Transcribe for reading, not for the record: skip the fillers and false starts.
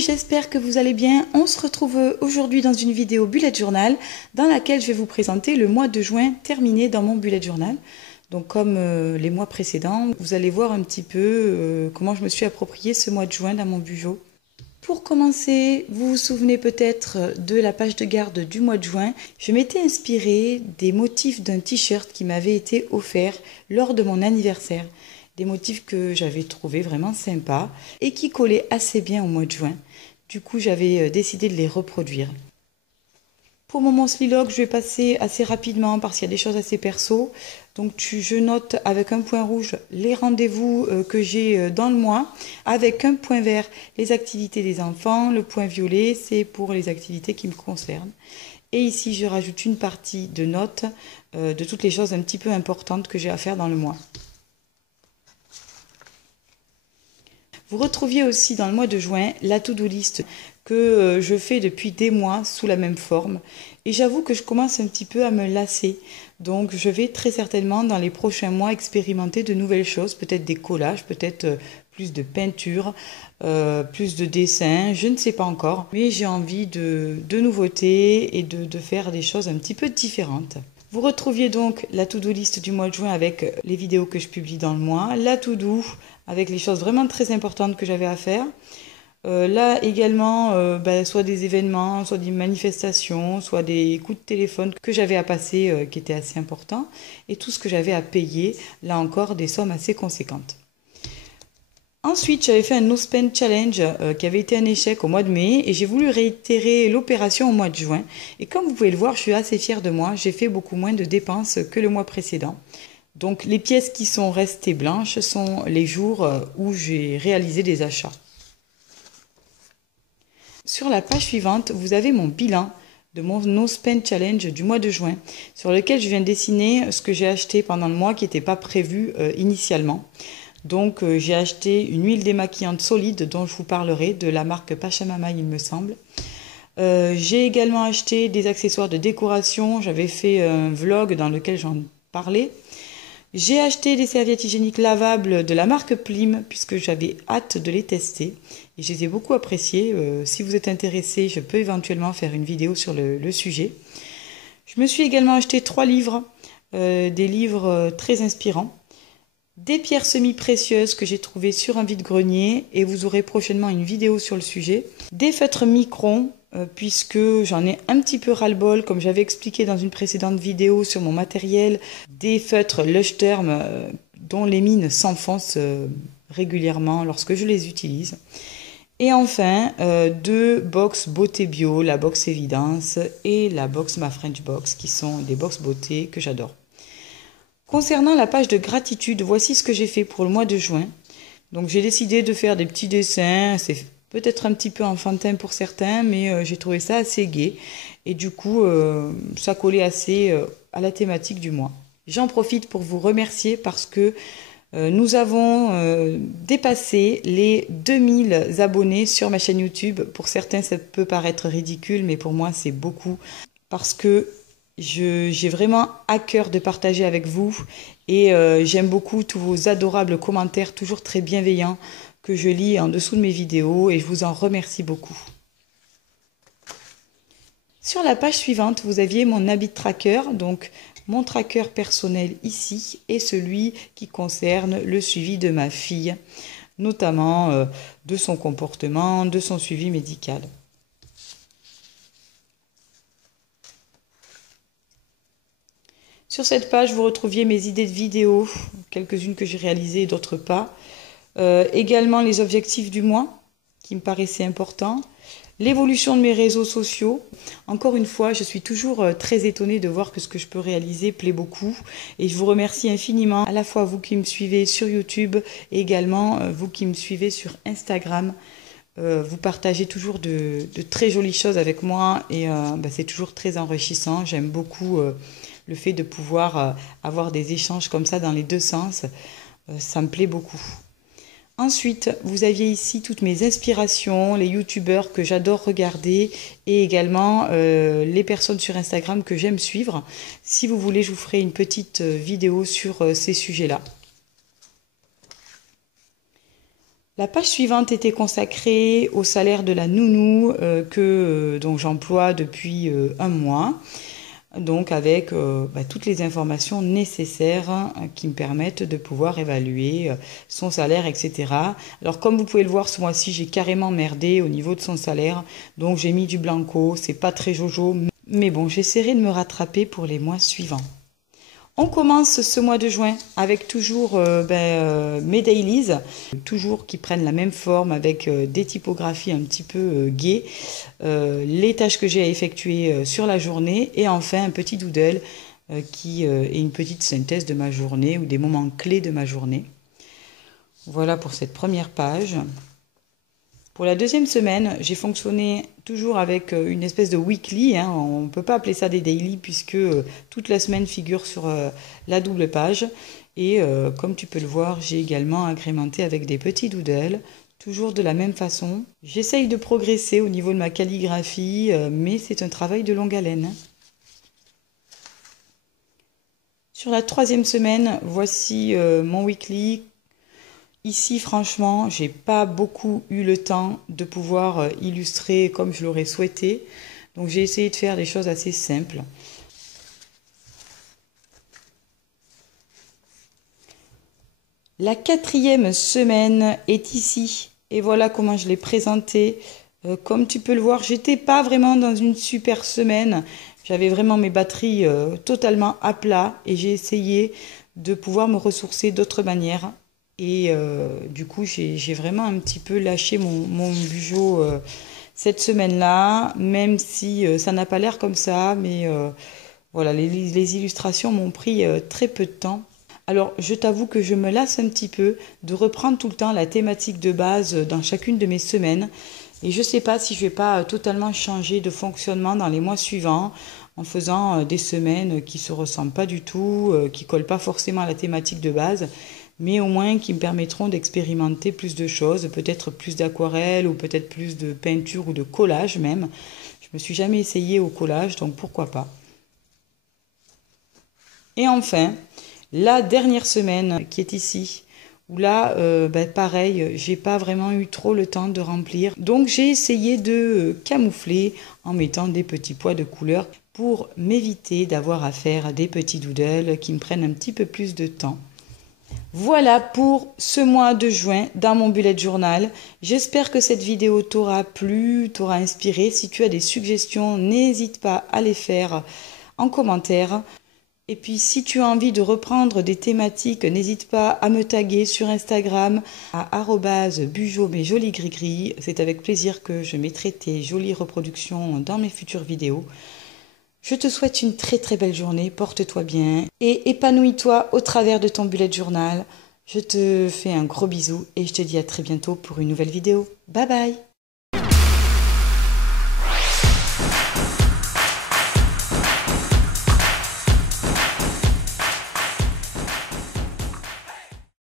j'espère que vous allez bien. On se retrouve aujourd'hui dans une vidéo bullet journal dans laquelle je vais vous présenter le mois de juin terminé dans mon bullet journal. Donc comme les mois précédents, vous allez voir un petit peu comment je me suis approprié ce mois de juin dans mon bujo. Pour commencer, vous vous souvenez peut-être de la page de garde du mois de juin. Je m'étais inspirée des motifs d'un t-shirt qui m'avait été offert lors de mon anniversaire. Des motifs que j'avais trouvé vraiment sympas et qui collaient assez bien au mois de juin. Du coup, j'avais décidé de les reproduire. Pour mon monthly log, je vais passer assez rapidement parce qu'il y a des choses assez perso. Donc je note avec un point rouge les rendez-vous que j'ai dans le mois, avec un point vert les activités des enfants, le point violet c'est pour les activités qui me concernent. Et ici je rajoute une partie de notes de toutes les choses un petit peu importantes que j'ai à faire dans le mois. Vous retrouviez aussi dans le mois de juin la to-do list que je fais depuis des mois sous la même forme. Et j'avoue que je commence un petit peu à me lasser. Donc je vais très certainement dans les prochains mois expérimenter de nouvelles choses, peut-être des collages, peut-être plus de peinture, plus de dessin, je ne sais pas encore. Mais j'ai envie de nouveautés et de faire des choses un petit peu différentes. Vous retrouviez donc la to-do list du mois de juin avec les vidéos que je publie dans le mois, la to-do avec les choses vraiment très importantes que j'avais à faire. Là également, soit des événements, soit des manifestations, soit des coups de téléphone que j'avais à passer qui étaient assez importants. Et tout ce que j'avais à payer, là encore, des sommes assez conséquentes. Ensuite, j'avais fait un No Spend Challenge qui avait été un échec au mois de mai et j'ai voulu réitérer l'opération au mois de juin. Et comme vous pouvez le voir, je suis assez fière de moi. J'ai fait beaucoup moins de dépenses que le mois précédent. Donc les pièces qui sont restées blanches sont les jours où j'ai réalisé des achats. Sur la page suivante, vous avez mon bilan de mon No Spend Challenge du mois de juin, sur lequel je viens de dessiner ce que j'ai acheté pendant le mois qui n'était pas prévu initialement. Donc j'ai acheté une huile démaquillante solide dont je vous parlerai, de la marque Pachamama il me semble. J'ai également acheté des accessoires de décoration, j'avais fait un vlog dans lequel j'en parlais. J'ai acheté des serviettes hygiéniques lavables de la marque Plim puisque j'avais hâte de les tester et je les ai beaucoup appréciées. Si vous êtes intéressé, je peux éventuellement faire une vidéo sur le sujet. Je me suis également acheté 3 livres, des livres très inspirants. Des pierres semi-précieuses que j'ai trouvées sur un vide-grenier et vous aurez prochainement une vidéo sur le sujet. Des feutres Micron puisque j'en ai un petit peu ras-le-bol comme j'avais expliqué dans une précédente vidéo sur mon matériel. Des feutres Lush Term dont les mines s'enfoncent régulièrement lorsque je les utilise. Et enfin 2 box beauté bio, la box Évidence et la box Ma French Box qui sont des box beauté que j'adore. Concernant la page de gratitude, voici ce que j'ai fait pour le mois de juin. Donc j'ai décidé de faire des petits dessins, c'est peut-être un petit peu enfantin pour certains, mais j'ai trouvé ça assez gai. Et du coup, ça collait assez à la thématique du mois. J'en profite pour vous remercier parce que nous avons dépassé les 2000 abonnés sur ma chaîne YouTube. Pour certains, ça peut paraître ridicule, mais pour moi, c'est beaucoup. Parce que j'ai vraiment à cœur de partager avec vous et j'aime beaucoup tous vos adorables commentaires, toujours très bienveillants, que je lis en dessous de mes vidéos et je vous en remercie beaucoup. Sur la page suivante, vous aviez mon habit tracker, donc mon tracker personnel ici et celui qui concerne le suivi de ma fille, notamment de son comportement, de son suivi médical. Sur cette page, vous retrouviez mes idées de vidéos, quelques-unes que j'ai réalisées et d'autres pas. Également les objectifs du mois, qui me paraissaient importants. L'évolution de mes réseaux sociaux. Encore une fois, je suis toujours très étonnée de voir que ce que je peux réaliser plaît beaucoup. Et je vous remercie infiniment, à la fois vous qui me suivez sur YouTube et également vous qui me suivez sur Instagram. Vous partagez toujours de très jolies choses avec moi et c'est toujours très enrichissant. J'aime beaucoup le fait de pouvoir avoir des échanges comme ça dans les deux sens. Ça me plaît beaucoup. Ensuite, vous aviez ici toutes mes inspirations, les youtubeurs que j'adore regarder et également les personnes sur Instagram que j'aime suivre. Si vous voulez, je vous ferai une petite vidéo sur ces sujets-là. La page suivante était consacrée au salaire de la nounou dont j'emploie depuis un mois. Donc avec toutes les informations nécessaires qui me permettent de pouvoir évaluer son salaire, etc. Alors comme vous pouvez le voir, ce mois-ci, j'ai carrément merdé au niveau de son salaire. Donc j'ai mis du blanco, c'est pas très jojo. Mais bon, j'essaierai de me rattraper pour les mois suivants. On commence ce mois de juin avec toujours mes dailies, toujours qui prennent la même forme avec des typographies un petit peu gaies, les tâches que j'ai à effectuer sur la journée et enfin un petit doodle qui est une petite synthèse de ma journée ou des moments clés de ma journée. Voilà pour cette première page. Pour la deuxième semaine, j'ai fonctionné toujours avec une espèce de weekly. On ne peut pas appeler ça des daily puisque toute la semaine figure sur la double page. Et comme tu peux le voir, j'ai également agrémenté avec des petits doodles, toujours de la même façon. J'essaye de progresser au niveau de ma calligraphie, mais c'est un travail de longue haleine. Sur la troisième semaine, voici mon weekly. Ici, franchement, j'ai pas beaucoup eu le temps de pouvoir illustrer comme je l'aurais souhaité. Donc, j'ai essayé de faire des choses assez simples. La quatrième semaine est ici. Et voilà comment je l'ai présentée. Comme tu peux le voir, j'étais pas vraiment dans une super semaine. J'avais vraiment mes batteries totalement à plat. Et j'ai essayé de pouvoir me ressourcer d'autres manières. Et du coup, j'ai vraiment un petit peu lâché mon bugeot cette semaine-là, même si ça n'a pas l'air comme ça. Mais voilà, les illustrations m'ont pris très peu de temps. Alors, je t'avoue que je me lasse un petit peu de reprendre tout le temps la thématique de base dans chacune de mes semaines. Et je ne sais pas si je vais pas totalement changer de fonctionnement dans les mois suivants en faisant des semaines qui ne se ressemblent pas du tout, qui ne collent pas forcément à la thématique de base, mais au moins qui me permettront d'expérimenter plus de choses, peut-être plus d'aquarelle ou peut-être plus de peinture ou de collage même. Je me suis jamais essayée au collage, donc pourquoi pas. Et enfin, la dernière semaine qui est ici, où là, pareil, j'ai pas vraiment eu trop le temps de remplir. Donc j'ai essayé de camoufler en mettant des petits pois de couleur pour m'éviter d'avoir à faire des petits doodles qui me prennent un petit peu plus de temps. Voilà pour ce mois de juin dans mon bullet journal. J'espère que cette vidéo t'aura plu, t'aura inspiré. Si tu as des suggestions, n'hésite pas à les faire en commentaire. Et puis si tu as envie de reprendre des thématiques, n'hésite pas à me taguer sur Instagram à @bugeot_mes_jolis-gris-gris. C'est avec plaisir que je mettrai tes jolies reproductions dans mes futures vidéos. Je te souhaite une très très belle journée, porte-toi bien et épanouis-toi au travers de ton bullet journal. Je te fais un gros bisou et je te dis à très bientôt pour une nouvelle vidéo. Bye bye!